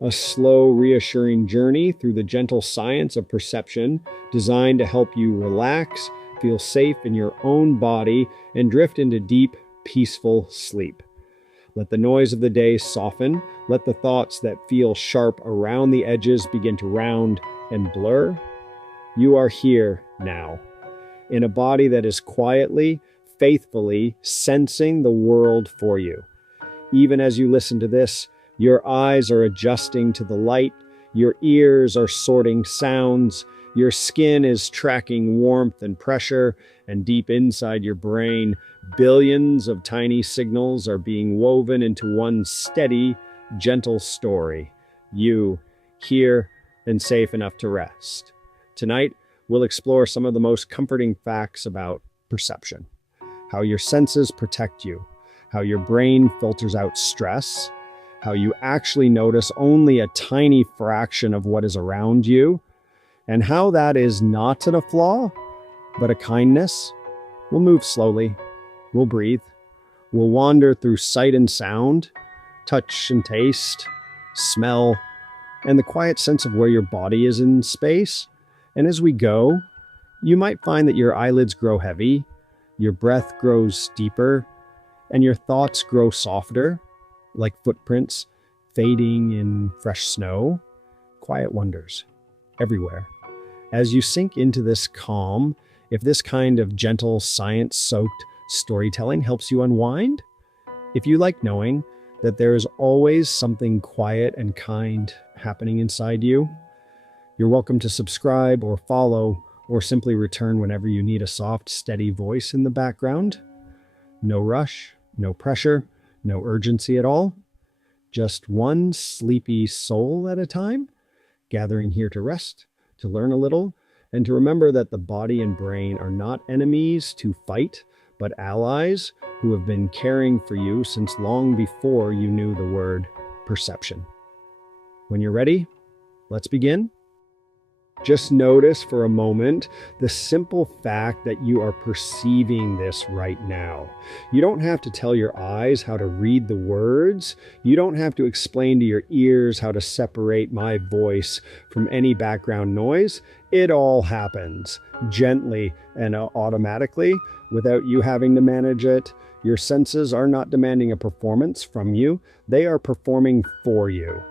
a slow, reassuring journey through the gentle science of perception designed to help you relax, feel safe in your own body, and drift into deep, peaceful sleep. Let the noise of the day soften. Let the thoughts that feel sharp around the edges begin to round and blur. You are here now, in a body that is quietly, faithfully sensing the world for you. Even as you listen to this, your eyes are adjusting to the light, your ears are sorting sounds, your skin is tracking warmth and pressure, and deep inside your brain, billions of tiny signals are being woven into one steady, gentle story. You, here and safe enough to rest. Tonight, we'll explore some of the most comforting facts about perception. How your senses protect you, how your brain filters out stress, how you actually notice only a tiny fraction of what is around you, and how that is not a flaw, but a kindness. We'll move slowly, we'll breathe, we'll wander through sight and sound, touch and taste, smell, and the quiet sense of where your body is in space. And as we go, you might find that your eyelids grow heavy, your breath grows deeper, and your thoughts grow softer, like footprints fading in fresh snow. Quiet wonders everywhere. As you sink into this calm, if this kind of gentle, science-soaked storytelling helps you unwind, if you like knowing that there is always something quiet and kind happening inside you, you're welcome to subscribe or follow or simply return whenever you need a soft, steady voice in the background. No rush, no pressure, no urgency at all. Just one sleepy soul at a time, gathering here to rest, to learn a little, and to remember that the body and brain are not enemies to fight, but allies who have been caring for you since long before you knew the word perception. When you're ready, let's begin. Just notice for a moment the simple fact that you are perceiving this right now. You don't have to tell your eyes how to read the words. You don't have to explain to your ears how to separate my voice from any background noise. It all happens gently and automatically without you having to manage it. Your senses are not demanding a performance from you. They are performing for you.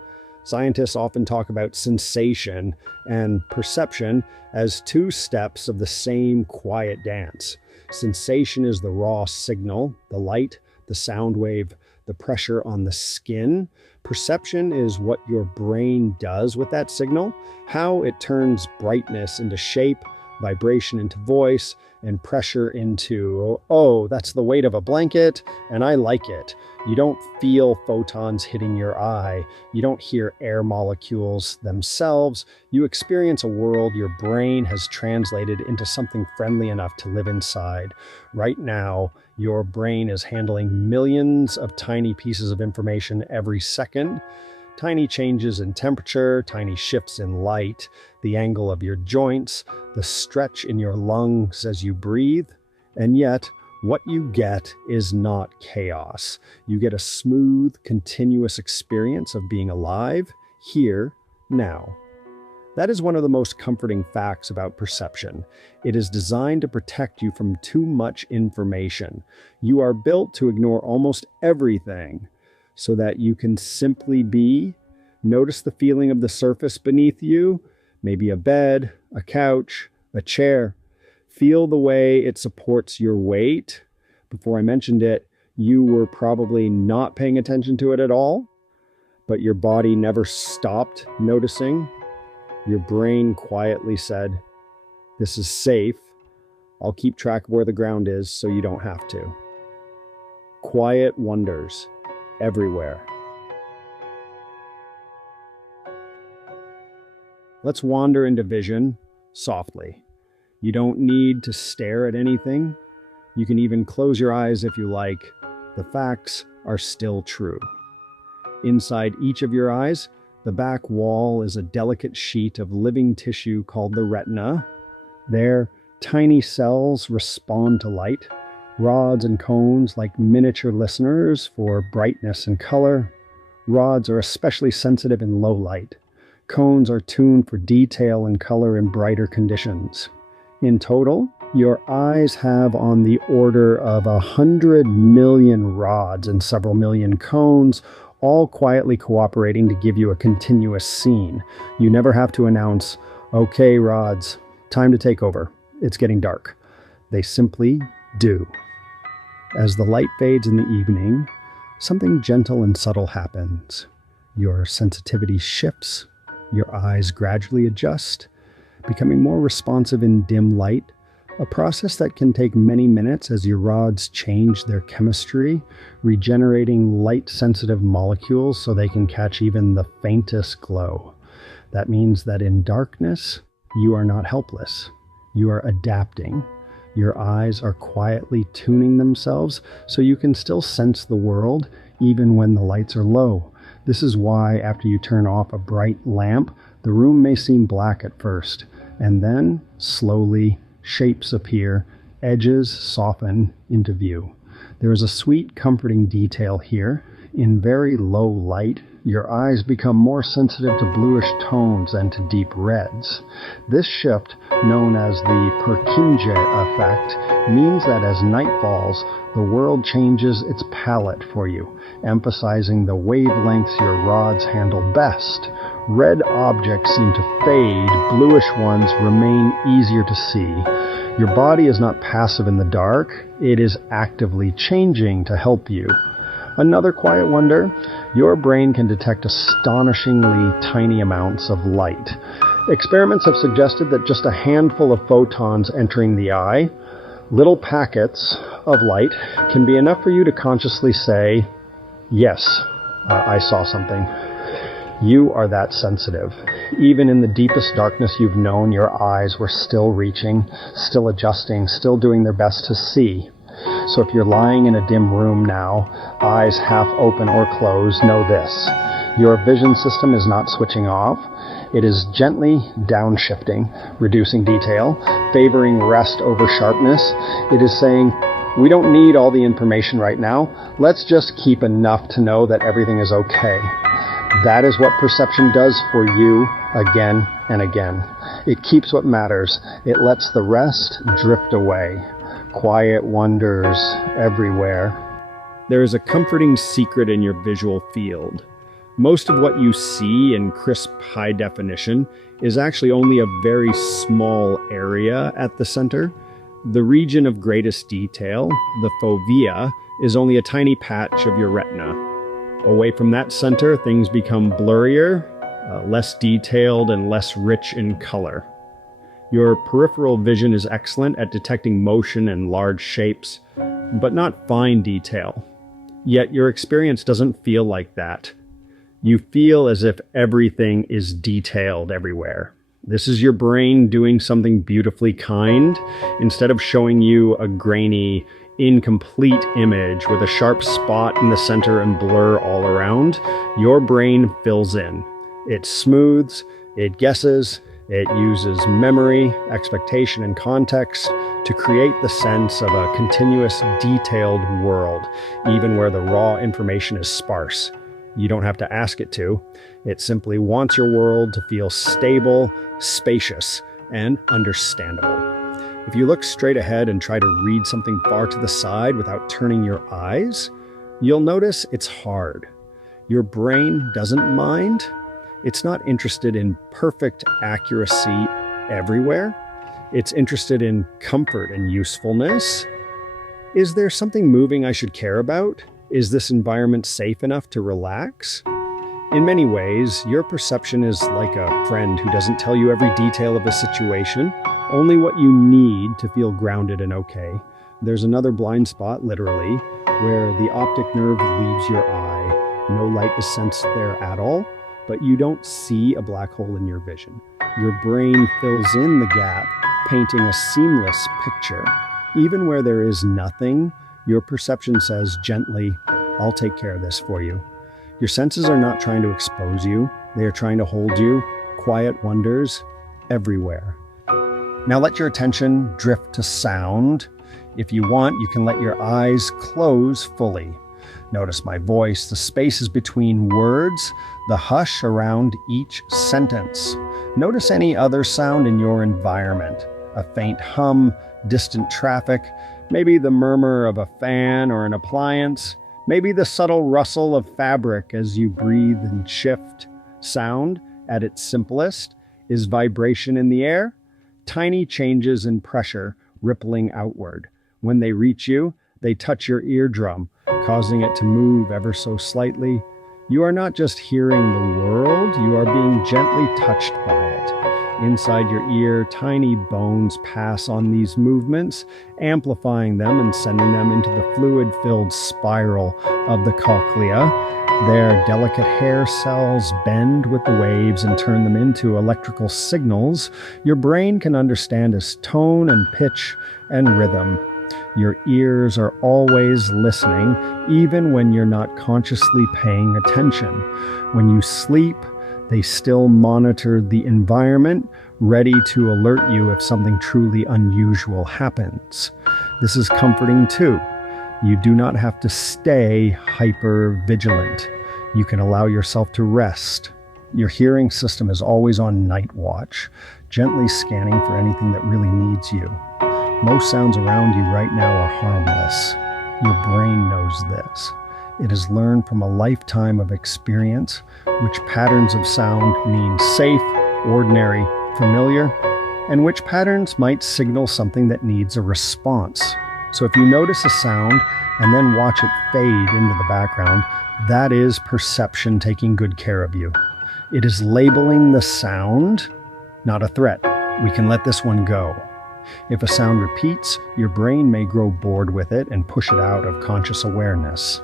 Scientists often talk about sensation and perception as two steps of the same quiet dance. Sensation is the raw signal, the light, the sound wave, the pressure on the skin. Perception is what your brain does with that signal, how it turns brightness into shape, vibration into voice, and pressure into, oh, that's the weight of a blanket, and I like it. You don't feel photons hitting your eye. You don't hear air molecules themselves. You experience a world your brain has translated into something friendly enough to live inside. Right now, your brain is handling millions of tiny pieces of information every second. Tiny changes in temperature, tiny shifts in light, the angle of your joints, the stretch in your lungs as you breathe. And yet, what you get is not chaos. You get a smooth, continuous experience of being alive, here, now. That is one of the most comforting facts about perception. It is designed to protect you from too much information. You are built to ignore almost everything, so that you can simply be. Notice the feeling of the surface beneath you, maybe a bed, a couch, a chair. Feel the way it supports your weight. Before I mentioned it, you were probably not paying attention to it at all, but your body never stopped noticing. Your brain quietly said, "This is safe. I'll keep track of where the ground is so you don't have to." Quiet wonders everywhere. Let's wander into vision softly. You don't need to stare at anything. You can even close your eyes if you like. The facts are still true. Inside each of your eyes, the back wall is a delicate sheet of living tissue called the retina. There, tiny cells respond to light, rods and cones like miniature listeners for brightness and color. Rods are especially sensitive in low light. Cones are tuned for detail and color in brighter conditions. In total, your eyes have on the order of 100 million rods and several million cones, all quietly cooperating to give you a continuous scene. You never have to announce, "Okay, rods, time to take over. It's getting dark." They simply do. As the light fades in the evening, something gentle and subtle happens. Your sensitivity shifts. Your eyes gradually adjust, becoming more responsive in dim light, a process that can take many minutes as your rods change their chemistry, regenerating light-sensitive molecules so they can catch even the faintest glow. That means that in darkness, you are not helpless. You are adapting. Your eyes are quietly tuning themselves so you can still sense the world even when the lights are low. This is why after you turn off a bright lamp, the room may seem black at first, and then, slowly, shapes appear, edges soften into view. There is a sweet, comforting detail here. In very low light, your eyes become more sensitive to bluish tones and to deep reds. This shift, known as the Purkinje effect, means that as night falls, the world changes its palette for you, emphasizing the wavelengths your rods handle best. Red objects seem to fade, bluish ones remain easier to see. Your body is not passive in the dark, it is actively changing to help you. Another quiet wonder, your brain can detect astonishingly tiny amounts of light. Experiments have suggested that just a handful of photons entering the eye, little packets of light, can be enough for you to consciously say, "Yes, I saw something." You are that sensitive. Even in the deepest darkness you've known, your eyes were still reaching, still adjusting, still doing their best to see. So if you're lying in a dim room now, eyes half open or closed, know this. Your vision system is not switching off. It is gently downshifting, reducing detail, favoring rest over sharpness. It is saying, we don't need all the information right now. Let's just keep enough to know that everything is okay. That is what perception does for you again and again. It keeps what matters. It lets the rest drift away. Quiet wonders everywhere. There is a comforting secret in your visual field. Most of what you see in crisp high definition is actually only a very small area at the center. The region of greatest detail, the fovea, is only a tiny patch of your retina. Away from that center, things become blurrier, less detailed, and less rich in color. Your peripheral vision is excellent at detecting motion and large shapes, but not fine detail. Yet your experience doesn't feel like that. You feel as if everything is detailed everywhere. This is your brain doing something beautifully kind. Instead of showing you a grainy, incomplete image with a sharp spot in the center and blur all around, your brain fills in. It smooths, it guesses, it uses memory, expectation, and context to create the sense of a continuous, detailed world, even where the raw information is sparse. You don't have to ask it to. It simply wants your world to feel stable, spacious, and understandable. If you look straight ahead and try to read something far to the side without turning your eyes, you'll notice it's hard. Your brain doesn't mind. It's not interested in perfect accuracy everywhere. It's interested in comfort and usefulness. Is there something moving I should care about? Is this environment safe enough to relax? In many ways, your perception is like a friend who doesn't tell you every detail of a situation, only what you need to feel grounded and okay. There's another blind spot, literally, where the optic nerve leaves your eye. No light is sensed there at all, but you don't see a black hole in your vision. Your brain fills in the gap, painting a seamless picture. Even where there is nothing, your perception says gently, "I'll take care of this for you." Your senses are not trying to expose you. They are trying to hold you. Quiet wonders everywhere. Now let your attention drift to sound. If you want, you can let your eyes close fully. Notice my voice, the spaces between words, the hush around each sentence. Notice any other sound in your environment. A faint hum, distant traffic, maybe the murmur of a fan or an appliance, maybe the subtle rustle of fabric as you breathe and shift. Sound, at its simplest, is vibration in the air, tiny changes in pressure rippling outward. When they reach you, they touch your eardrum, causing it to move ever so slightly. You are not just hearing the world, you are being gently touched by it. Inside your ear, tiny bones pass on these movements, amplifying them and sending them into the fluid-filled spiral of the cochlea. Their delicate hair cells bend with the waves and turn them into electrical signals your brain can understand as tone and pitch and rhythm. Your ears are always listening, even when you're not consciously paying attention. When you sleep, they still monitor the environment, ready to alert you if something truly unusual happens. This is comforting too. You do not have to stay hyper-vigilant. You can allow yourself to rest. Your hearing system is always on night watch, gently scanning for anything that really needs you. Most sounds around you right now are harmless. Your brain knows this. It has learned from a lifetime of experience which patterns of sound mean safe, ordinary, familiar, and which patterns might signal something that needs a response. So if you notice a sound and then watch it fade into the background, that is perception taking good care of you. It is labeling the sound, not a threat. We can let this one go. If a sound repeats, your brain may grow bored with it and push it out of conscious awareness.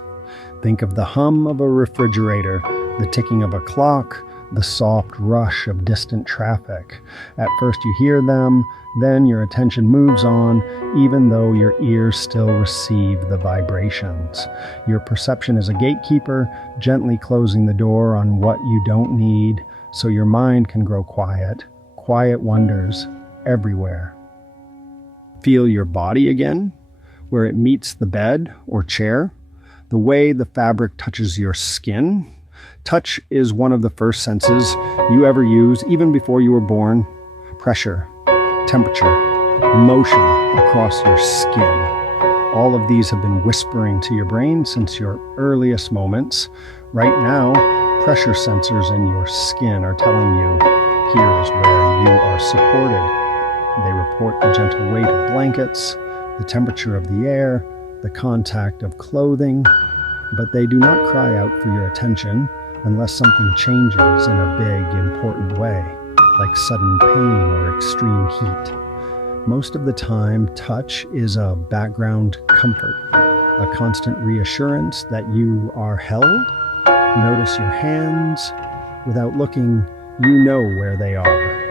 Think of the hum of a refrigerator, the ticking of a clock, the soft rush of distant traffic. At first you hear them, then your attention moves on, even though your ears still receive the vibrations. Your perception is a gatekeeper, gently closing the door on what you don't need, so your mind can grow quiet. Quiet wonders everywhere. Feel your body again, where it meets the bed or chair, the way the fabric touches your skin. Touch is one of the first senses you ever use, even before you were born. Pressure, temperature, motion across your skin. All of these have been whispering to your brain since your earliest moments. Right now, pressure sensors in your skin are telling you, here is where you are supported. They report the gentle weight of blankets, the temperature of the air, the contact of clothing, but they do not cry out for your attention unless something changes in a big, important way, like sudden pain or extreme heat. Most of the time, touch is a background comfort, a constant reassurance that you are held. Notice your hands. Without looking, you know where they are.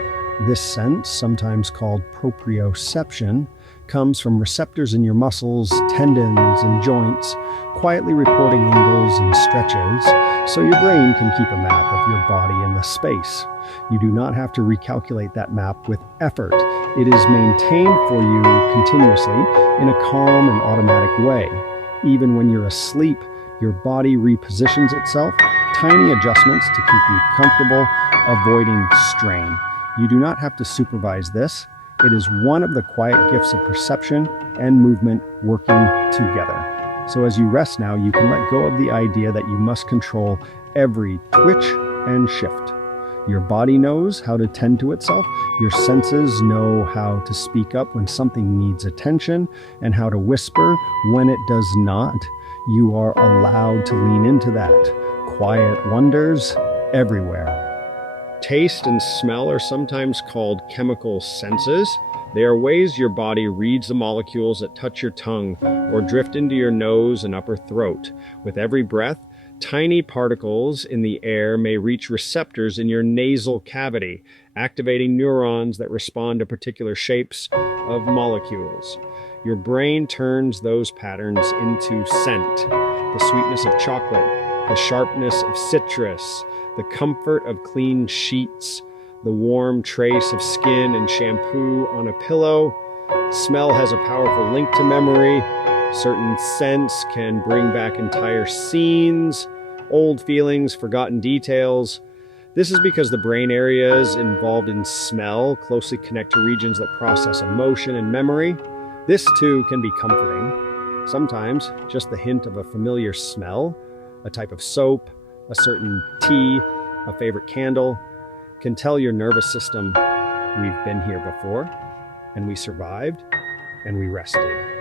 This sense, sometimes called proprioception, comes from receptors in your muscles, tendons, and joints, quietly reporting angles and stretches, so your brain can keep a map of your body in the space. You do not have to recalculate that map with effort. It is maintained for you continuously in a calm and automatic way. Even when you're asleep, your body repositions itself, tiny adjustments to keep you comfortable, avoiding strain. You do not have to supervise this. It is one of the quiet gifts of perception and movement working together. So as you rest now, you can let go of the idea that you must control every twitch and shift. Your body knows how to tend to itself. Your senses know how to speak up when something needs attention and how to whisper when it does not. You are allowed to lean into that. Quiet wonders everywhere. Taste and smell are sometimes called chemical senses. They are ways your body reads the molecules that touch your tongue or drift into your nose and upper throat. With every breath, tiny particles in the air may reach receptors in your nasal cavity, activating neurons that respond to particular shapes of molecules. Your brain turns those patterns into scent, the sweetness of chocolate, the sharpness of citrus, the comfort of clean sheets, the warm trace of skin and shampoo on a pillow. Smell has a powerful link to memory. Certain scents can bring back entire scenes, old feelings, forgotten details. This is because the brain areas involved in smell closely connect to regions that process emotion and memory. This too can be comforting. Sometimes just the hint of a familiar smell, a type of soap, a certain tea, a favorite candle, can tell your nervous system, we've been here before, and we survived, and we rested.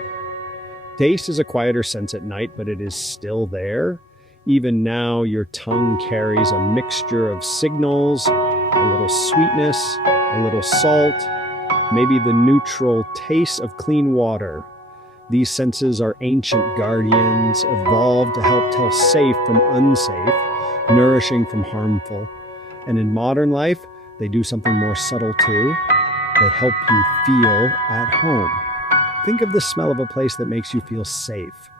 Taste is a quieter sense at night, but it is still there. Even now, your tongue carries a mixture of signals, a little sweetness, a little salt, maybe the neutral taste of clean water. These senses are ancient guardians, evolved to help tell safe from unsafe, nourishing from harmful. And in modern life, they do something more subtle too. They help you feel at home. Think of the smell of a place that makes you feel safe.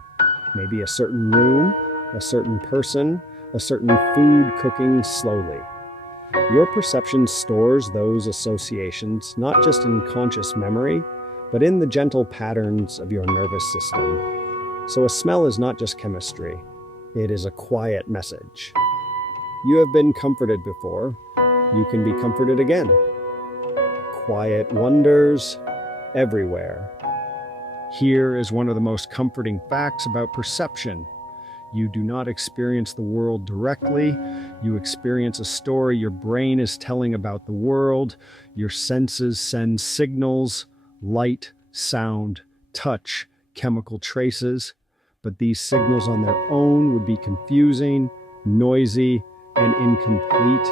Maybe a certain room, a certain person, a certain food cooking slowly. Your perception stores those associations not just in conscious memory, but in the gentle patterns of your nervous system. So a smell is not just chemistry, it is a quiet message. You have been comforted before, you can be comforted again. Quiet wonders everywhere. Here is one of the most comforting facts about perception. You do not experience the world directly. You experience a story your brain is telling about the world. Your senses send signals, light, sound, touch, chemical traces. But these signals on their own would be confusing, noisy, and incomplete.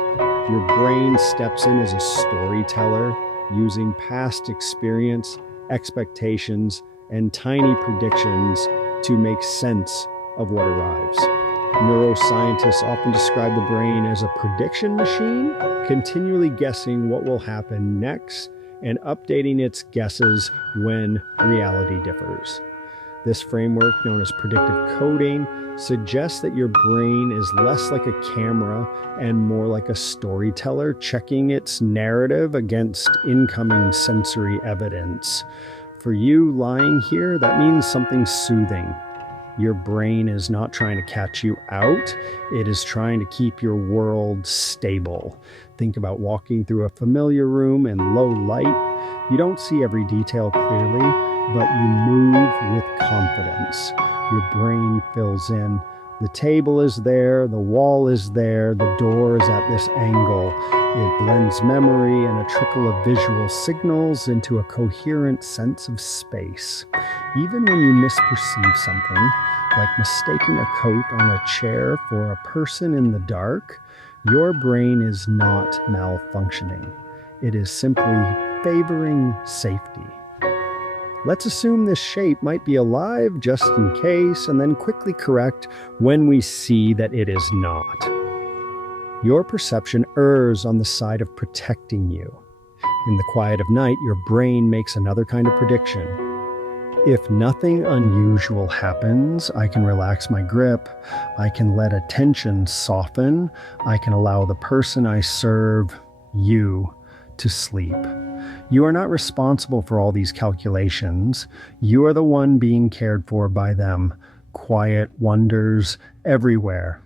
Your brain steps in as a storyteller, using past experience, expectations, and tiny predictions to make sense of what arrives. Neuroscientists often describe the brain as a prediction machine, continually guessing what will happen next and updating its guesses when reality differs. This framework, known as predictive coding, suggests that your brain is less like a camera and more like a storyteller, checking its narrative against incoming sensory evidence. For you lying here, that means something soothing. Your brain is not trying to catch you out. It is trying to keep your world stable. Think about walking through a familiar room in low light. You don't see every detail clearly, but you move with confidence. Your brain fills in. The table is there, the wall is there, the door is at this angle. It blends memory and a trickle of visual signals into a coherent sense of space. Even when you misperceive something, like mistaking a coat on a chair for a person in the dark, your brain is not malfunctioning. It is simply favoring safety. Let's assume this shape might be alive just in case, and then quickly correct when we see that it is not. Your perception errs on the side of protecting you. In the quiet of night, your brain makes another kind of prediction. If nothing unusual happens, I can relax my grip, I can let attention soften, I can allow the person I serve, you, to sleep. You are not responsible for all these calculations. You are the one being cared for by them. Quiet wonders everywhere.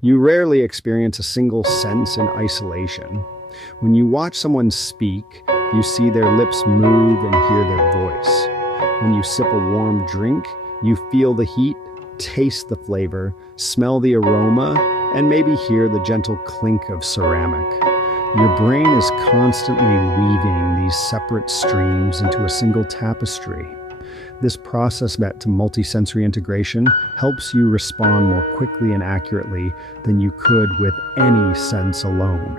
You rarely experience a single sense in isolation. When you watch someone speak, you see their lips move and hear their voice. When you sip a warm drink, you feel the heat, taste the flavor, smell the aroma, and maybe hear the gentle clink of ceramic. Your brain is constantly weaving these separate streams into a single tapestry. This process back to multisensory integration helps you respond more quickly and accurately than you could with any sense alone.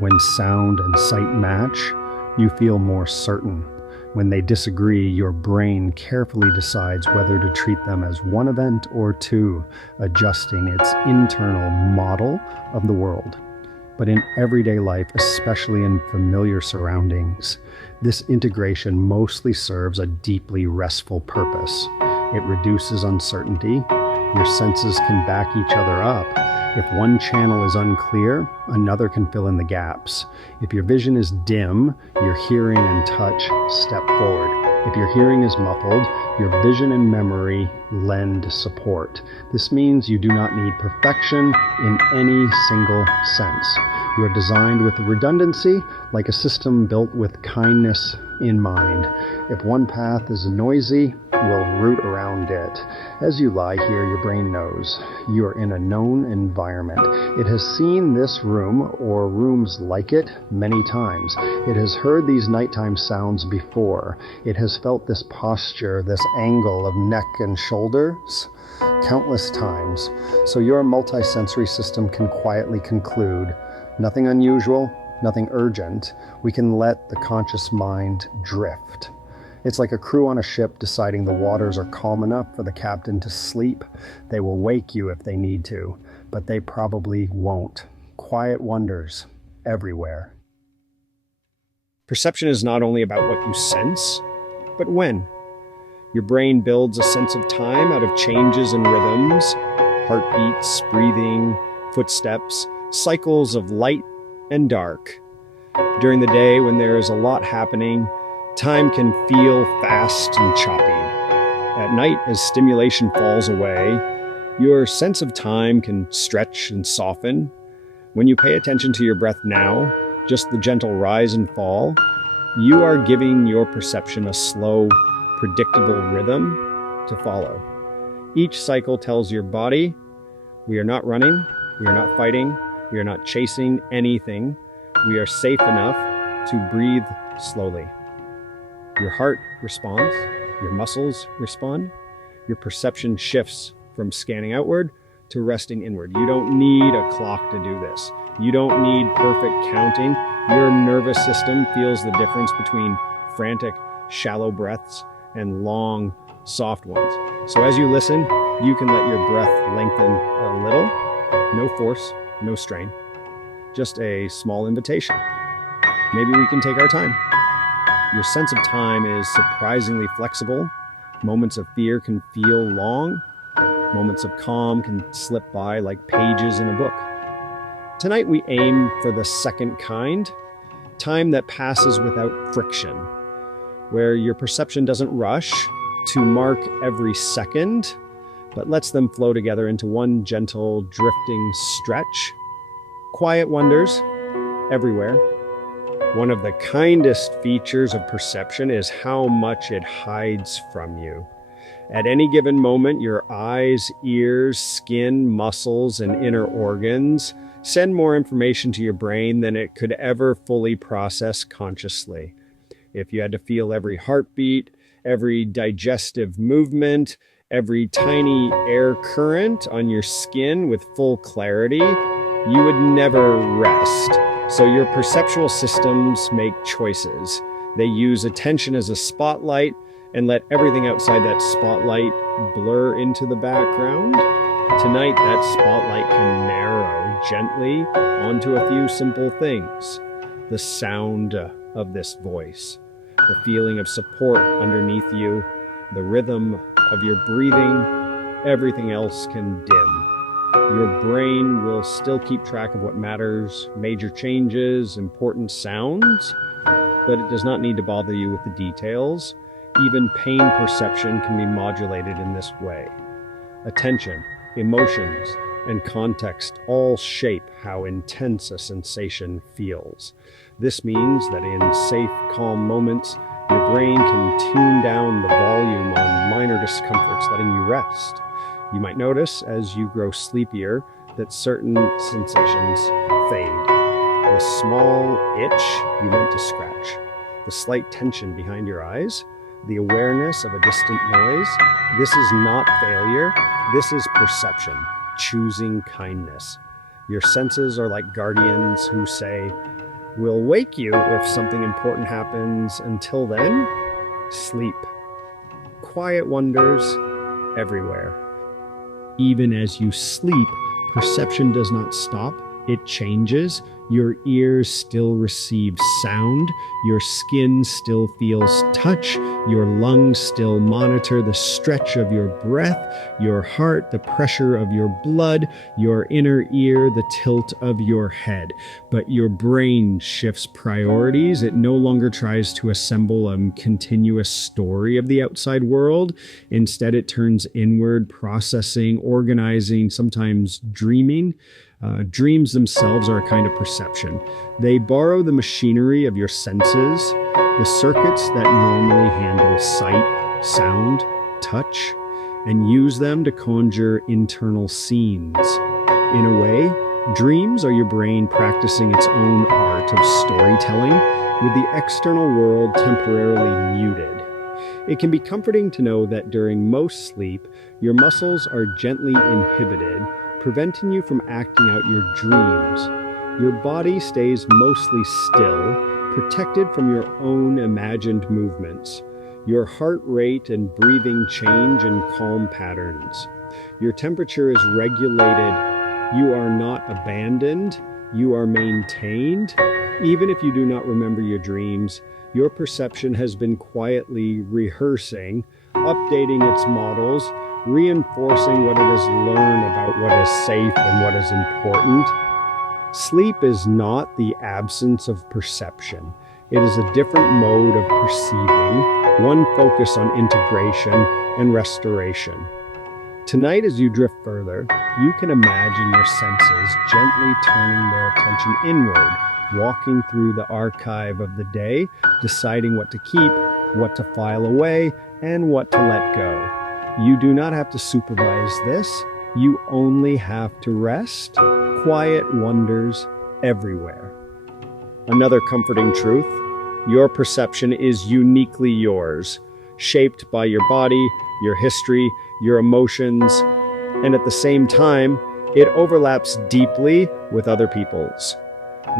When sound and sight match, you feel more certain. When they disagree, your brain carefully decides whether to treat them as one event or two, adjusting its internal model of the world. But in everyday life, especially in familiar surroundings, this integration mostly serves a deeply restful purpose. It reduces uncertainty. Your senses can back each other up. If one channel is unclear, another can fill in the gaps. If your vision is dim, your hearing and touch step forward. If your hearing is muffled, Your vision and memory lend support. This means you do not need perfection in any single sense. You are designed with redundancy, like a system built with kindness in mind. If one path is noisy, we'll route around it. As you lie here, your brain knows you are in a known environment. It has seen this room or rooms like it many times. It has heard these nighttime sounds before. It has felt this posture, this angle of neck and shoulders countless times. So your multisensory system can quietly conclude, nothing unusual, nothing urgent. We can let the conscious mind drift. It's like a crew on a ship deciding the waters are calm enough for the captain to sleep. They will wake you if they need to, but they probably won't. Quiet wonders everywhere. Perception is not only about what you sense, but when. Your brain builds a sense of time out of changes in rhythms, heartbeats, breathing, footsteps, cycles of light and dark. During the day, when there is a lot happening, time can feel fast and choppy. At night, as stimulation falls away, your sense of time can stretch and soften. When you pay attention to your breath now, just the gentle rise and fall, you are giving your perception a slow, predictable rhythm to follow. Each cycle tells your body, we are not running, we are not fighting, we are not chasing anything. We are safe enough to breathe slowly. Your heart responds, your muscles respond, your perception shifts from scanning outward to resting inward. You don't need a clock to do this. You don't need perfect counting. Your nervous system feels the difference between frantic, shallow breaths and long, soft ones. So as you listen, you can let your breath lengthen a little. No force, no strain. Just a small invitation. Maybe we can take our time. Your sense of time is surprisingly flexible. Moments of fear can feel long. Moments of calm can slip by like pages in a book. Tonight we aim for the second kind, time that passes without friction, where your perception doesn't rush to mark every second, but lets them flow together into one gentle, drifting stretch. Quiet wonders everywhere. One of the kindest features of perception is how much it hides from you. At any given moment, your eyes, ears, skin, muscles, and inner organs send more information to your brain than it could ever fully process consciously. If you had to feel every heartbeat, every digestive movement, every tiny air current on your skin with full clarity, you would never rest. So your perceptual systems make choices. They use attention as a spotlight and let everything outside that spotlight blur into the background. Tonight, that spotlight can narrow gently onto a few simple things. The sound of this voice, the feeling of support underneath you, the rhythm of your breathing. Everything else can dim. Your brain will still keep track of what matters, major changes, important sounds, but it does not need to bother you with the details. Even pain perception can be modulated in this way. Attention, emotions, and context all shape how intense a sensation feels. This means that in safe, calm moments, your brain can tune down the volume on minor discomforts, letting you rest. You might notice, as you grow sleepier, that certain sensations fade. The small itch you meant to scratch, the slight tension behind your eyes, the awareness of a distant noise. This is not failure. This is perception, choosing kindness. Your senses are like guardians who say, we'll wake you if something important happens. Until then, sleep. Quiet wonders everywhere. Even as you sleep, perception does not stop. it changes. Your ears still receive sound, your skin still feels touch, your lungs still monitor the stretch of your breath, your heart, the pressure of your blood, your inner ear, the tilt of your head. But your brain shifts priorities. It no longer tries to assemble a continuous story of the outside world. Instead, it turns inward, processing, organizing, sometimes dreaming. Dreams themselves are a kind of perception. They borrow the machinery of your senses, the circuits that normally handle sight, sound, touch, and use them to conjure internal scenes. In a way, dreams are your brain practicing its own art of storytelling with the external world temporarily muted. It can be comforting to know that during most sleep, your muscles are gently inhibited, preventing you from acting out your dreams. Your body stays mostly still, protected from your own imagined movements. Your heart rate and breathing change in calm patterns. Your temperature is regulated. You are not abandoned. You are maintained. Even if you do not remember your dreams, your perception has been quietly rehearsing, updating its models, reinforcing what it has learned about what is safe and what is important. Sleep is not the absence of perception. It is a different mode of perceiving, one focused on integration and restoration. Tonight, as you drift further, you can imagine your senses gently turning their attention inward, walking through the archive of the day, deciding what to keep, what to file away, and what to let go. You do not have to supervise this. You only have to rest. Quiet wonders everywhere. Another comforting truth: your perception is uniquely yours, shaped by your body, your history, your emotions, and at the same time, it overlaps deeply with other people's.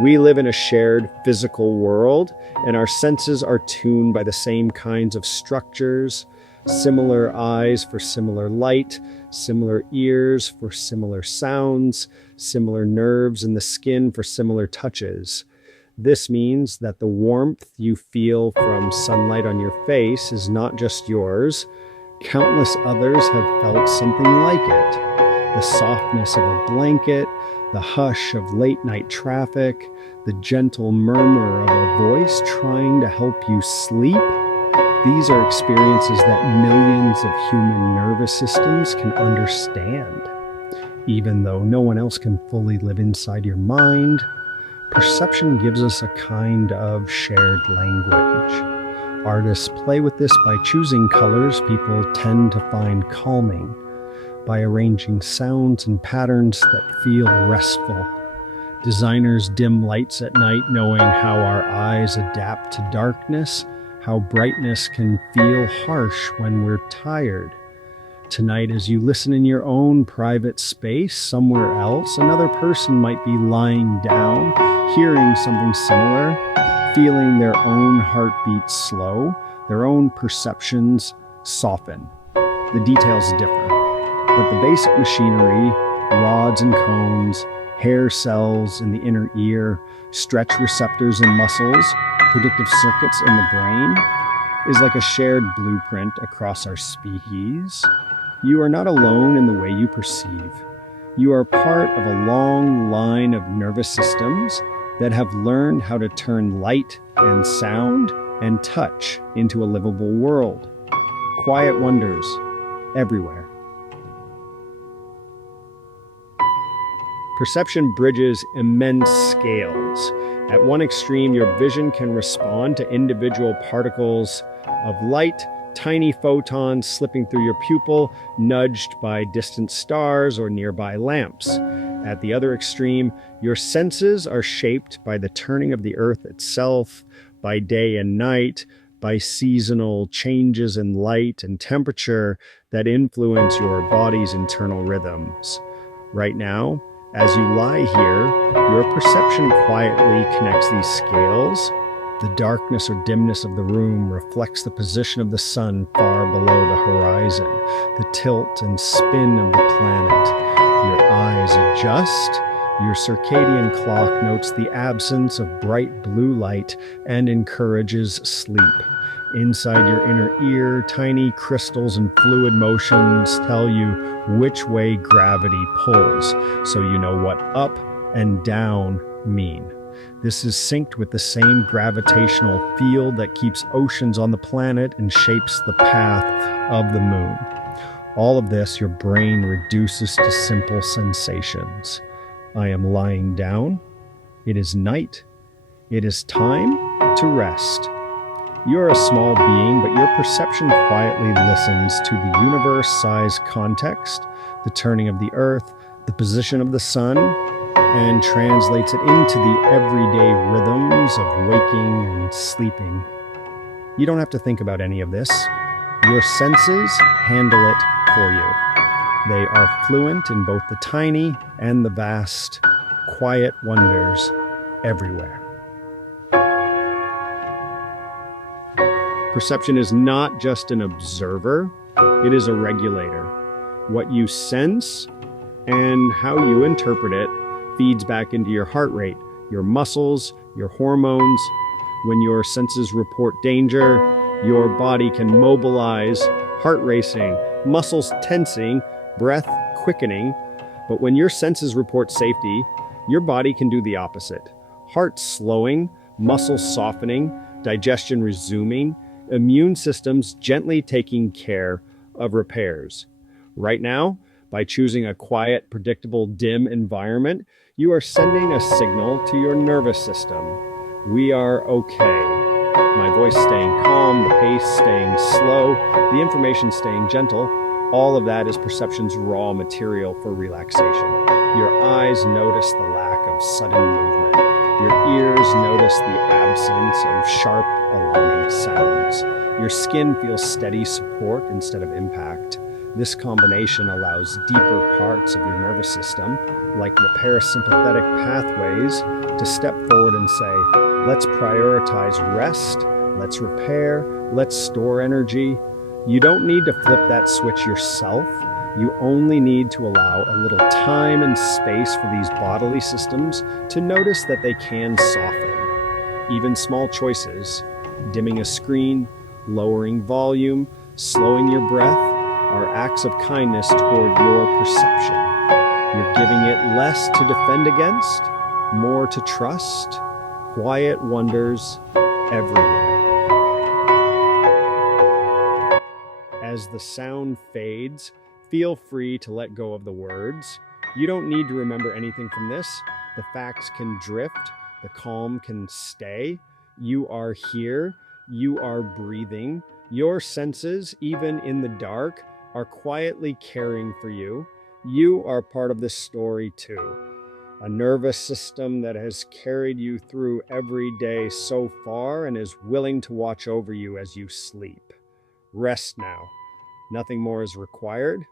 We live in a shared physical world, and our senses are tuned by the same kinds of structures: similar eyes for similar light, similar ears for similar sounds, similar nerves in the skin for similar touches. This means that the warmth you feel from sunlight on your face is not just yours. Countless others have felt something like it. The softness of a blanket, the hush of late-night traffic, the gentle murmur of a voice trying to help you sleep. These are experiences that millions of human nervous systems can understand. Even though no one else can fully live inside your mind, perception gives us a kind of shared language. Artists play with this by choosing colors people tend to find calming, by arranging sounds and patterns that feel restful. Designers dim lights at night, knowing how our eyes adapt to darkness, how brightness can feel harsh when we're tired. Tonight, as you listen in your own private space somewhere else, another person might be lying down, hearing something similar, feeling their own heartbeat slow, their own perceptions soften. The details differ, but the basic machinery, rods and cones, hair cells in the inner ear, stretch receptors in muscles, predictive circuits in the brain, is like a shared blueprint across our species. You are not alone in the way you perceive. You are part of a long line of nervous systems that have learned how to turn light and sound and touch into a livable world. Quiet wonders everywhere. Perception bridges immense scales. At one extreme, your vision can respond to individual particles of light, tiny photons slipping through your pupil, nudged by distant stars or nearby lamps. At the other extreme, your senses are shaped by the turning of the earth itself, by day and night, by seasonal changes in light and temperature that influence your body's internal rhythms. Right now, as you lie here, your perception quietly connects these scales. The darkness or dimness of the room reflects the position of the sun far below the horizon, the tilt and spin of the planet. Your eyes adjust, Your circadian clock notes the absence of bright blue light and encourages sleep. Inside your inner ear, tiny crystals and fluid motions tell you which way gravity pulls, so you know what up and down mean. This is synced with the same gravitational field that keeps oceans on the planet and shapes the path of the moon. All of this your brain reduces to simple sensations. I am lying down. It is night. It is time to rest. You're a small being, but your perception quietly listens to the universe-sized context, the turning of the earth, the position of the sun, and translates it into the everyday rhythms of waking and sleeping. You don't have to think about any of this. Your senses handle it for you. They are fluent in both the tiny and the vast, quiet wonders everywhere. Perception is not just an observer, it is a regulator. What you sense and how you interpret it feeds back into your heart rate, your muscles, your hormones. When your senses report danger, your body can mobilize, heart racing, muscles tensing, breath quickening. But when your senses report safety, your body can do the opposite. Heart slowing, muscles softening, digestion resuming, immune systems gently taking care of repairs. Right now, by choosing a quiet, predictable, dim environment, you are sending a signal to your nervous system. We are okay. My voice staying calm, the pace staying slow, the information staying gentle, all of that is perception's raw material for relaxation. Your eyes notice the lack of sudden movement. Your ears notice the absence of sharp, alarming sounds. Your skin feels steady support instead of impact. This combination allows deeper parts of your nervous system, like the parasympathetic pathways, to step forward and say, let's prioritize rest, let's repair, let's store energy. You don't need to flip that switch yourself. You only need to allow a little time and space for these bodily systems to notice that they can soften. Even small choices, dimming a screen, lowering volume, slowing your breath, are acts of kindness toward your perception. You're giving it less to defend against, more to trust. Quiet wonders everywhere. As the sound fades, feel free to let go of the words. You don't need to remember anything from this. The facts can drift. The calm can stay. You are here. You are breathing. Your senses, even in the dark, are quietly caring for you. You are part of this story too. A nervous system that has carried you through every day so far and is willing to watch over you as you sleep. Rest now. Nothing more is required.